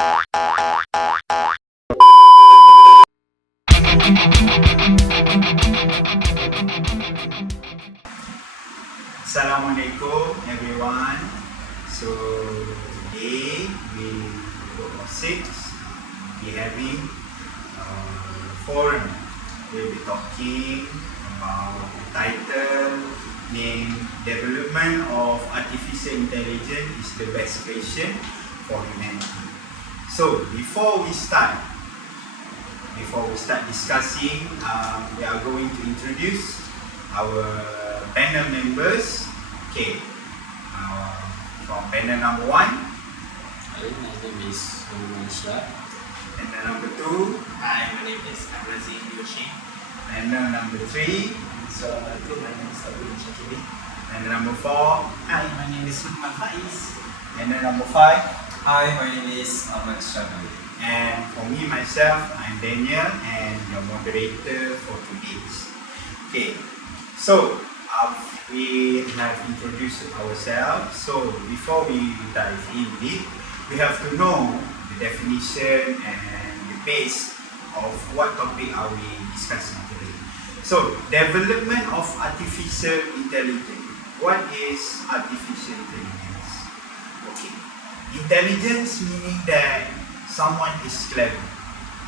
Assalamualaikum everyone. So today we group of 6 be having forum. We'll be talking about the title named Development of Artificial Intelligence is the Best Creation for Humanity. So before we start discussing, we are going to introduce our panel members. Okay, from panel number 1. Hi, my name is Humaninty. Panel number 2. Hi, my name is Abrazin Yoshi. Panel number 3. Assalamualaikum, my name is Abdul Shakiri. Panel number 4. Hi, my name is Lukman Faiz. Panel number 5. Hi, my name is Ahmad Shabir. And for me myself, I'm Daniel and your moderator for today's. Okay, so we have introduced ourselves. So before we dive in deep, we have to know the definition and the base of what topic are we discussing today. So development of artificial intelligence. What is artificial intelligence? Okay, intelligence meaning that someone is clever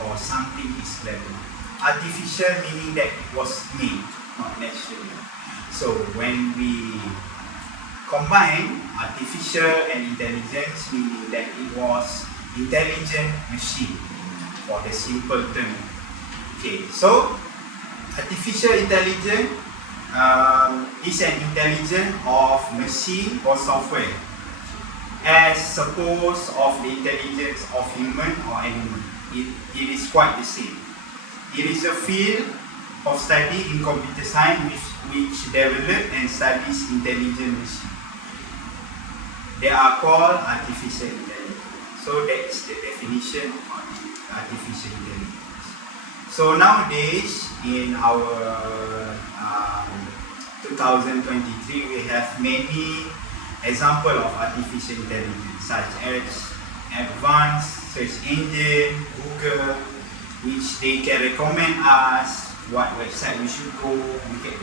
or something is clever. Artificial meaning that it was made, not natural. So when we combine artificial and intelligence, meaning that it was intelligent machine for the simple term. Okay, so artificial intelligence is an intelligence of machine or software as opposed of the intelligence of human or animal. It is quite the same. It is a field of study in computer science which develop and studies intelligent machine. They are called artificial intelligence. So that is the definition of artificial intelligence. So nowadays in our 2023 we have many examples of artificial intelligence such as advanced search engine, Google, which they can recommend us what website we should go.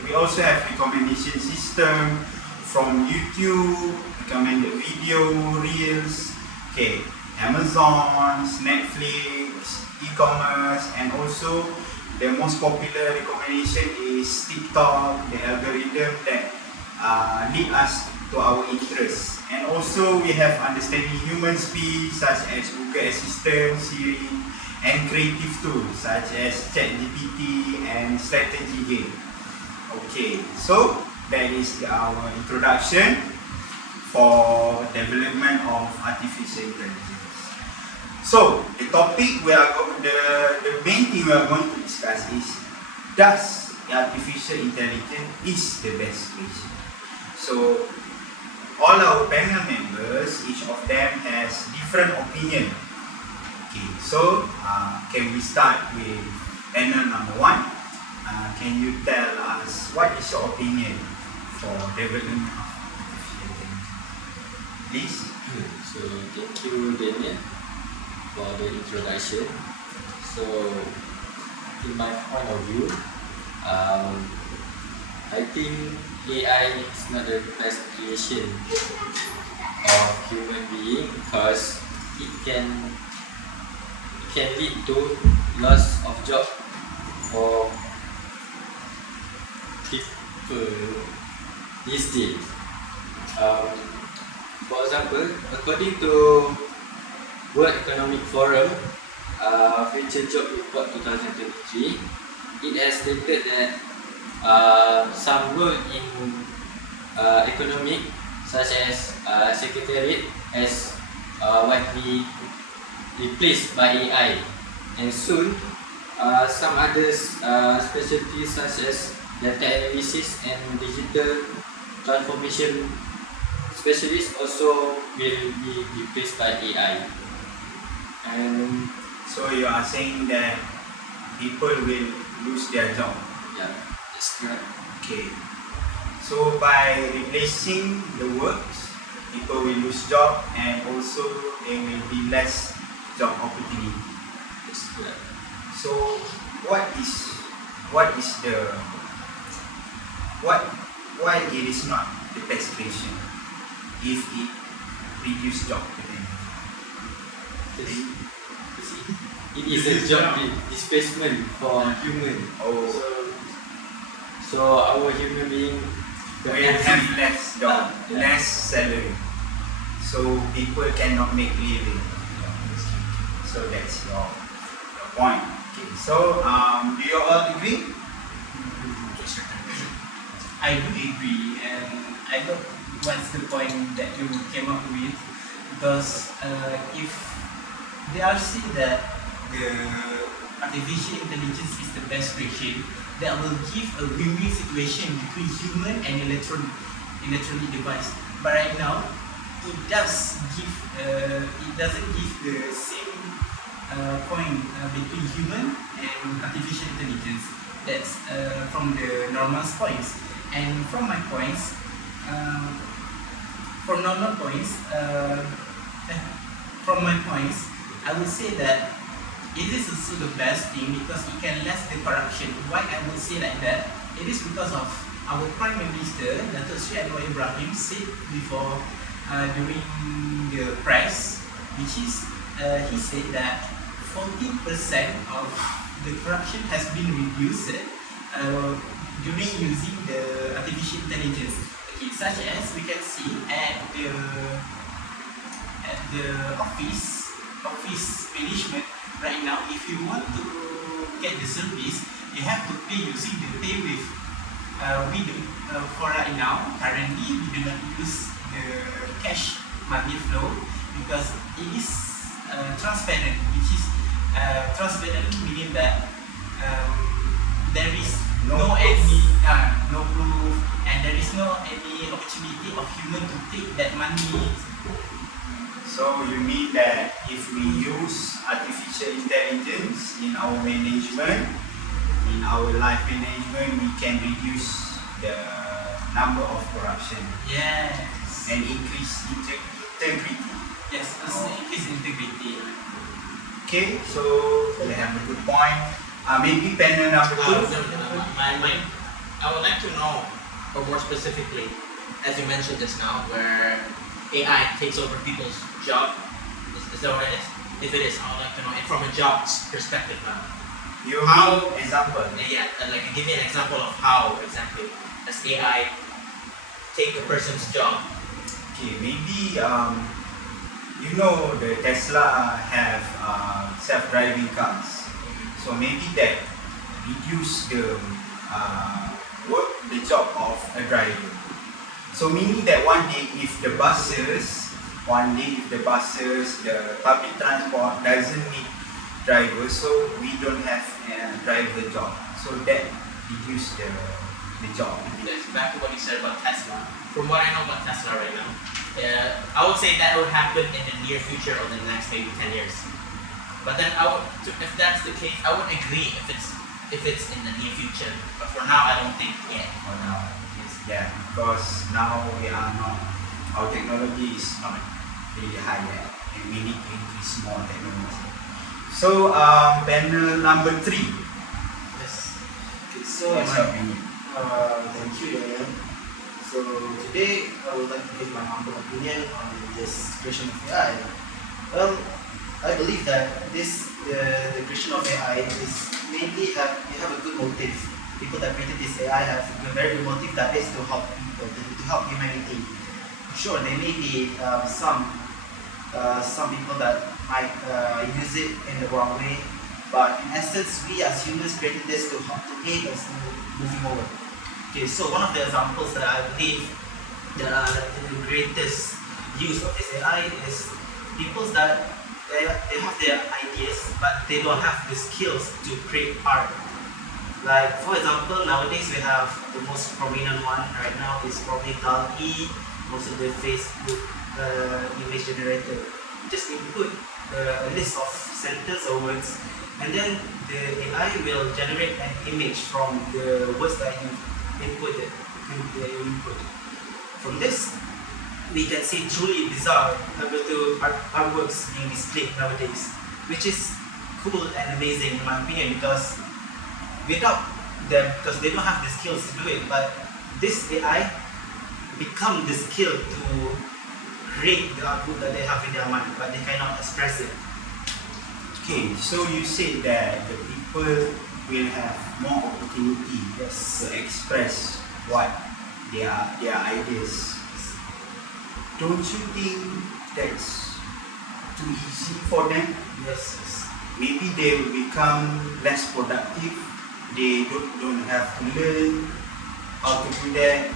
We also have recommendation system from YouTube, recommended video, reels, okay, Amazon, Netflix, e-commerce, and also the most popular recommendation is TikTok, the algorithm that lead us to our interests. And also we have understanding human speech such as Google Assistant, Siri, and creative tools such as ChatGPT and strategy game. Okay, so that is our introduction for development of artificial intelligence. So the topic the main thing we are going to discuss is, does artificial intelligence is the best creation? So all our panel members, each of them has different opinion. Okay, so can we start with panel number 1? Can you tell us what is your opinion for development of artificial intelligence? Please. So thank you, Daniel, for the introduction. So in my point of view, I think AI is not the best creation of human being because it can lead to loss of job for people these days. For example, according to World Economic Forum Future Job Report 2023, it has stated that some role in economic, such as secretariat, has widely replaced by AI, and soon some other specialties such as data analysis and digital transformation specialists also will be replaced by AI. And so you are saying that people will lose their job. Yeah, that's correct. Okay. So by replacing the works, people will lose job and also there will be less job opportunity. Yeah. So what is the what why it is not the best creation if it reduce job opportunity? It is a job displacement for human. Oh, So our human being we have less job, less salary, so people cannot make living. So that's your point. Okay. So do you all agree? I do agree, and I got what's the point that you came up with, because if they are saying that the artificial intelligence is the best creation, that will give a win-win situation between human and electronic device. But right now, it doesn't give the same point between human and artificial intelligence. That's from the normal points. And from my points, from normal points, from my points, I would say that it is also the best thing because it can less the corruption. Why I would say like that? It is because of our Prime Minister, Datuk Sri Anwar Ibrahim, said before during the press, which is he said that 40% of the corruption has been reduced during using the artificial intelligence. Okay, such as we can see at the office management right now. If you want to get the service, you have to pay using the paywave. We do for right now. Currently, we do not use the cash money flow because it is transparent, which is transparent meaning that there is no proof, and there is no any opportunity of human to take that money. So you mean that if we use artificial intelligence in our management, in our life management, we can reduce the number of corruption Yes. and increase integrity. Yes, also increase integrity. Okay, so we have a good point. Maybe panel number two. I would like to know, or more specifically, as you mentioned just now, where AI takes over people's job. Is that what it is? If it is, I would like to know it from a job's perspective now. You How- mean example? Yeah, like give me an example of how exactly does AI take a person's job? Okay, maybe you know the Tesla have self-driving cars. So maybe that reduce the the job of a driver. So meaning that one day if the public transport doesn't need drivers, so we don't have a driver job. So that reduce the job. Yes, back to what you said about Tesla. From what I know about Tesla right now, I would say that would happen in the near future or the next maybe 10 years. But then if that's the case, I would agree if it's in the near future. But for now, I don't think yet. For now, yeah, because now our technology is not really high yet, and we need to increase more technology. So panel number 3. Yes. Okay, so What's your opinion? thank you, Daniel. So today I would like to give my humble opinion on this creation of AI. Well, I believe that the creation of AI is mainly you have a good motive. People that created this AI have a very good motive, that is to help people, to help humanity. Sure, there may be some people that might use it in the wrong way, but in essence, we as humans created this to aid us in moving forward. Okay, so one of the examples that I believe that are the greatest use of this AI is people that they have their ideas, but they don't have the skills to create art. Like for example, nowadays we have the most prominent one right now is probably DALL-E, most of the Facebook image generator. You just input a list of sentences or words, and then the AI will generate an image from the words that you inputted. From this, we can see truly bizarre artworks being displayed nowadays. which is cool and amazing in my opinion, because without them, because they don't have the skills to do it, but this AI become the skill to create the output that they have in their mind, but they cannot express it. Okay, so you said that the people will have more opportunity Yes. to express what their ideas. Don't you think that's too easy for them? Yes. Yes. Maybe they will become less productive. They don't have to learn how to do that,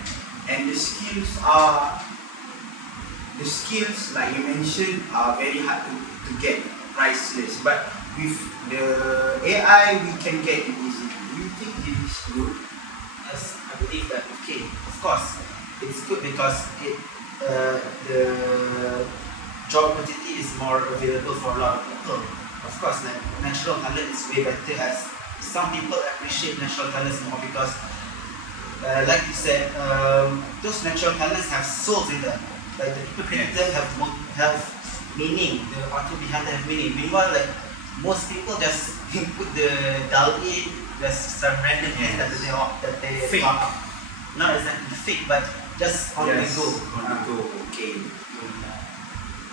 and the skills like you mentioned are very hard to get, priceless. But with the AI, we can get it easily. Do you think it is good? Yes, I believe that. Okay, of course, it's good because the job opportunity is more available for a lot of people. Of course, like natural talent is way better, as some people appreciate natural talents more because, like you said, those natural talents have souls in them. Like the people creating them have meaning. The author behind them have meaning. Meanwhile, like most people just put the dial in, just some random thing that they Fake. thought of. Not exactly fake, but just on the go. On the go. Okay.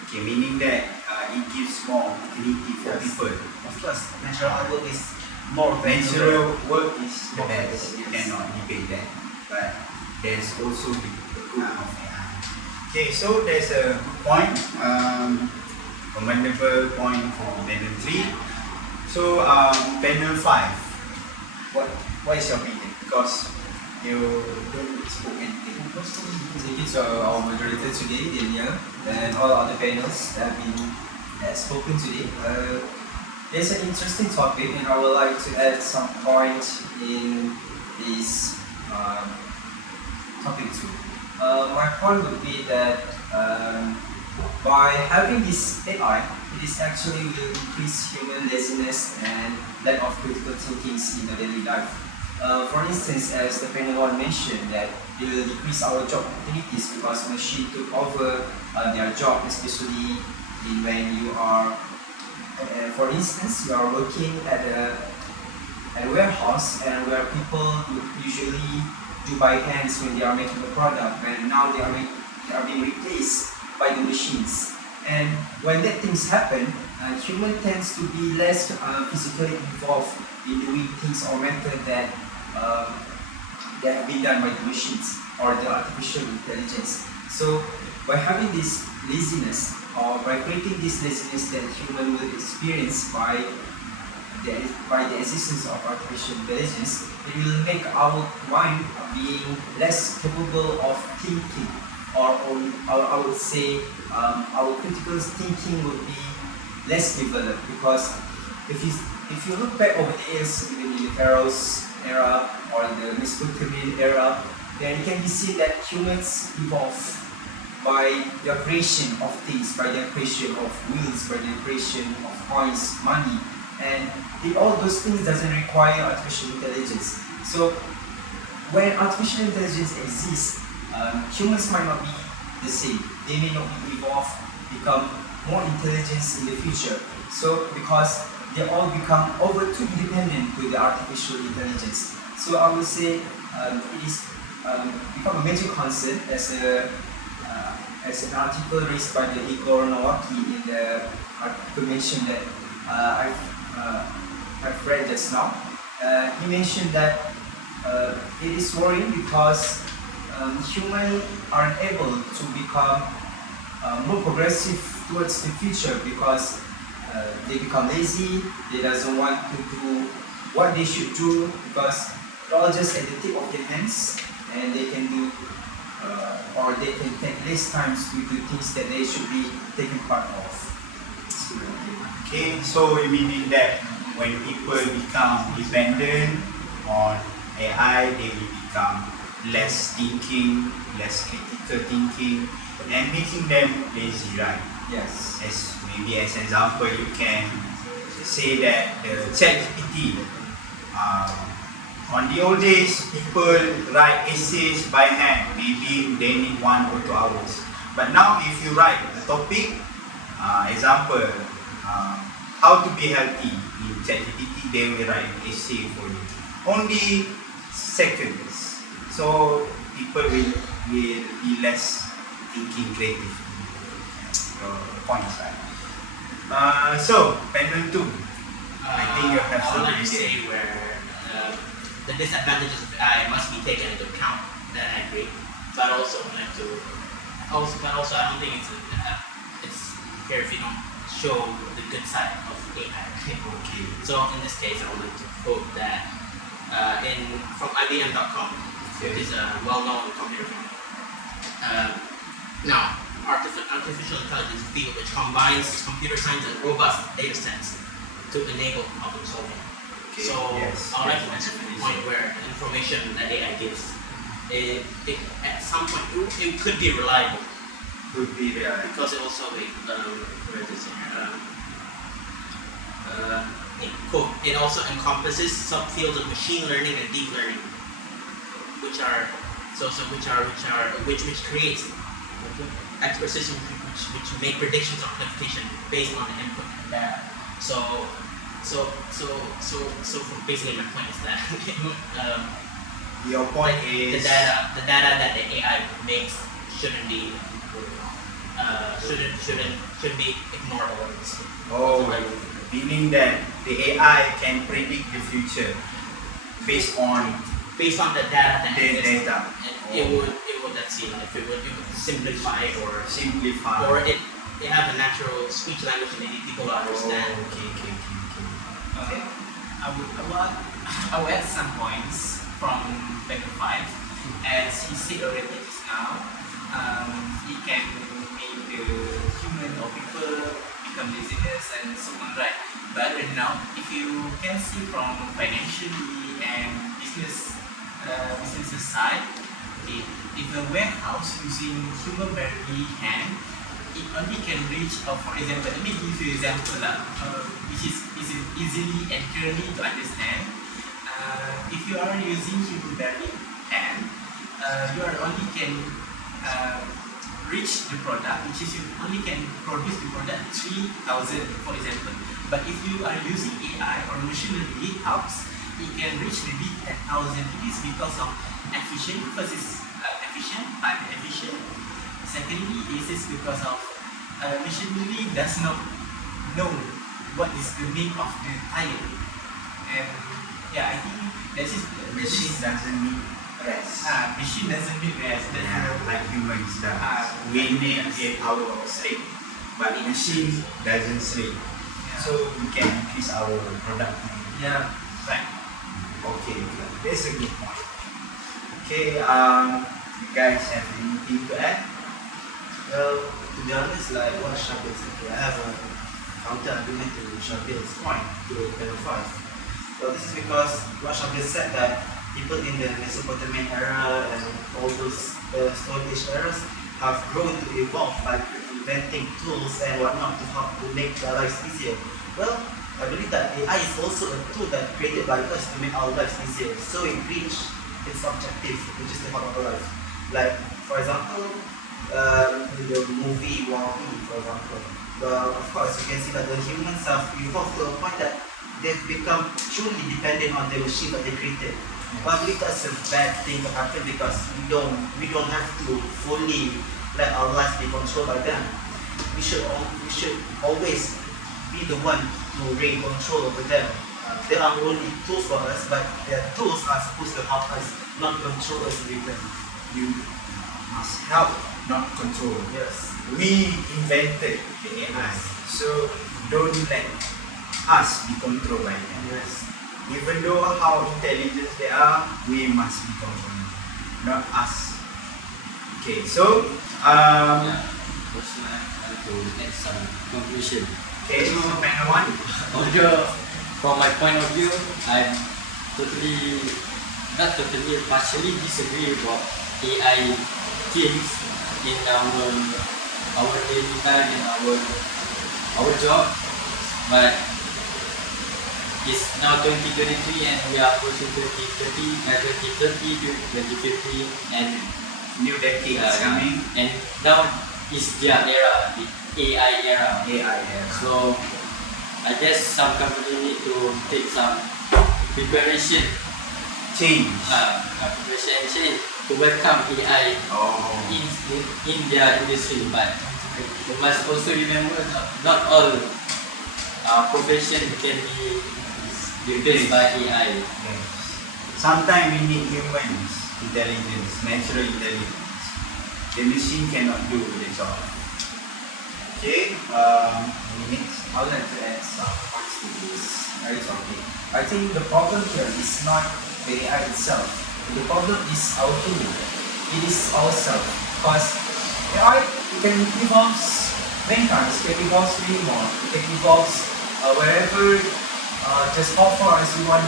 Okay, meaning that it gives more opportunity for Yes. people. Of course, natural artwork is more Natural work is the More best. You yes. cannot debate that. But there's also the good of AI. Okay, so there's a good point, commendable point for panel 3. So panel 5, what is your opinion? Because you don't spoke anything. Thank you to our moderator today, Daniel, and all other panels that have been spoken today. It's an interesting topic, and I would like to add some point in this topic too. My point would be that by having this AI, it is actually will increase human laziness and lack of critical thinking in the daily life. For instance, as the panel one mentioned, that it will decrease our job opportunities because machine took over their job, especially when you are, for instance, you are working at a warehouse and where people usually do by hands when they are making a product, and now they are being replaced by the machines. And when that things happen, human tends to be less physically involved in doing things or method that have been done by the machines or the artificial intelligence. So by having this laziness or by creating this laziness that human will experience by the existence of artificial intelligence, it will make our mind being less capable of thinking, or I would say our critical thinking would be less developed, because if you look back over the years, even in the Pharaoh's era or the Mesopotamian era, then it can be seen that humans evolved by the creation of things, by the creation of wheels, by the creation of coins, money, and all those things doesn't require artificial intelligence. So when artificial intelligence exists, humans might not be the same. They may not be evolved, become more intelligent in the future. So because they all become over too independent to the artificial intelligence. So I would say it is become a major concern as an article raised by the Igor Nowacki in the article mentioned that I've read just now. He mentioned that it is worrying because humans are unable to become more progressive towards the future because they become lazy, they doesn't want to do what they should do because it's all just at the tip of their hands, and they can do or they can take less time to do things that they should be taking part of. Okay, so you meaning that when people become dependent on AI, they will become less thinking, less critical thinking, and making them lazy, right? Yes. As maybe as an example, you can say that the ChatGPT. On the old days, people write essays by hand. Maybe they need 1 or 2 hours. But now, if you write a topic, example, how to be healthy in ChatGPT, they will write an essay for you. Only seconds. So people will be less thinking creative. Points, right? So panel 2. I think you have I would like to something say where the disadvantages of AI must be taken into account. That I agree, but also I like to but also I don't think it's fair if you don't show the good side of AI. Okay. So in this case, I would like to quote that from IBM.com, which is a well-known computer company. Now, artificial intelligence is a field which combines computer science and robust data sets to enable problem solving. Okay, So yes, I would like yes, to mention the yes. point where the information that AI gives, it at some point it could be reliable Could be real. because it also where is this here? Quote, it also encompasses subfields of machine learning and deep learning, which creates expert systems which make predictions of computation based on the input and data. So basically my point is that Your point the is data that the AI makes shouldn't be ignored. oh, meaning that the AI can predict the future based on Based on the data that the exists, data. it would let's see if it would simplify or Simplify. it have a natural speech language that people will understand. Okay. I will add some points from Paper 5. As he said already just now, it can make the human or people become laziness and so on, right? But now, if you can see from financially and business side, okay, if a warehouse using human barely hand, it only can reach, for example, let me give you an example which is easily and clearly to understand. If you are using human barely hand, you are only can reach the product, which is you only can produce the product 3,000, for example. But if you are using AI or machinery helps, it can reach maybe 10,000. It is because of efficient. First is time efficient. Secondly, it is because of machinery does not know what is the name of the tire. And yeah, I think Machine doesn't need rest. machine doesn't need rest. That's Yeah, like humans does. We like need humans. 8 hours of sleep, but machine doesn't sleep. So we can increase our productivity. yeah, right. Okay, that's a good point. Okay, you guys have anything to add? Well, to be honest, like what Shabil said, I have a counter argument to Shabil's point to panel 5. Well, this is because what Shabil said that people in the Mesopotamian era and all those Stone Age eras have grown to evolve by inventing tools and whatnot to help to make their lives easier. Well, I believe that AI is also a tool that created by us to make our lives easier. So it reached its objective, which is to help our lives. Like, for example, in the movie Wall-E, for example, of course you can see that the humans have evolved to a point that they've become truly dependent on the machine that they created. But I believe that's a bad thing to happen because we don't have to fully let our lives be controlled by them. We should always be the one to rein control over them. They are only tools for us, but their tools are supposed to help us, not control us with them. You must help, not control. Yes. We invented the AI, so don't let us be controlled by them. Yes. Even though how intelligent they are, we must be controlled, not us. Okay, so Also, I want to add some conclusion. okay, so panel 1. Although, from my point of view, I'm partially disagree about AI things in our daily life, in our job. But it's now 2023 and we are approaching 2030, 2050, and New decade is coming. and now is their era, the AI era. AI era. So I guess some company need to take some preparation, Change. preparation and change to welcome AI Oh. in their industry. But you must also remember not all profession can be replaced by AI. Yes. Sometimes we need humans, intelligence, natural intelligence. The machine cannot do the job. Okay, next. I would like to add some points to this very topic. I think the problem here is not the AI itself. The problem is our human. It is ourselves. Because AI can evolve many times, it can evolve many more, it can evolve wherever, just how far as we want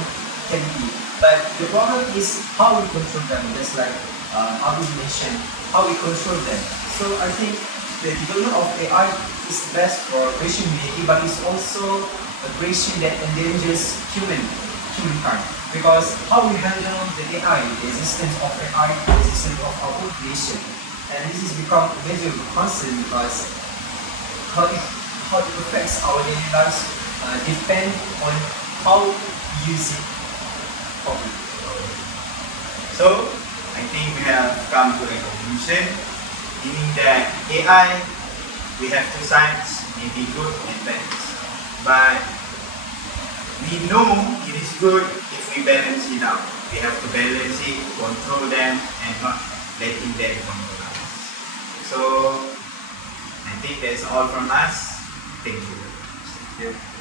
can be. But the problem is how we control them, just like Abu mentioned, how we control them. So I think the development of AI is best for creation humanity, but it's also a creation that endangers humankind. Because how we handle the AI, the existence of AI, the existence of our own creation, and this has become a major concern because how it affects our daily lives depend on how we use it properly. So, I think we have come to a conclusion, meaning that AI, we have two sides, may be good and bad. But we know it is good if we balance it out. We have to balance it, control them, and not letting them control us. So, I think that's all from us. Thank you. Yeah.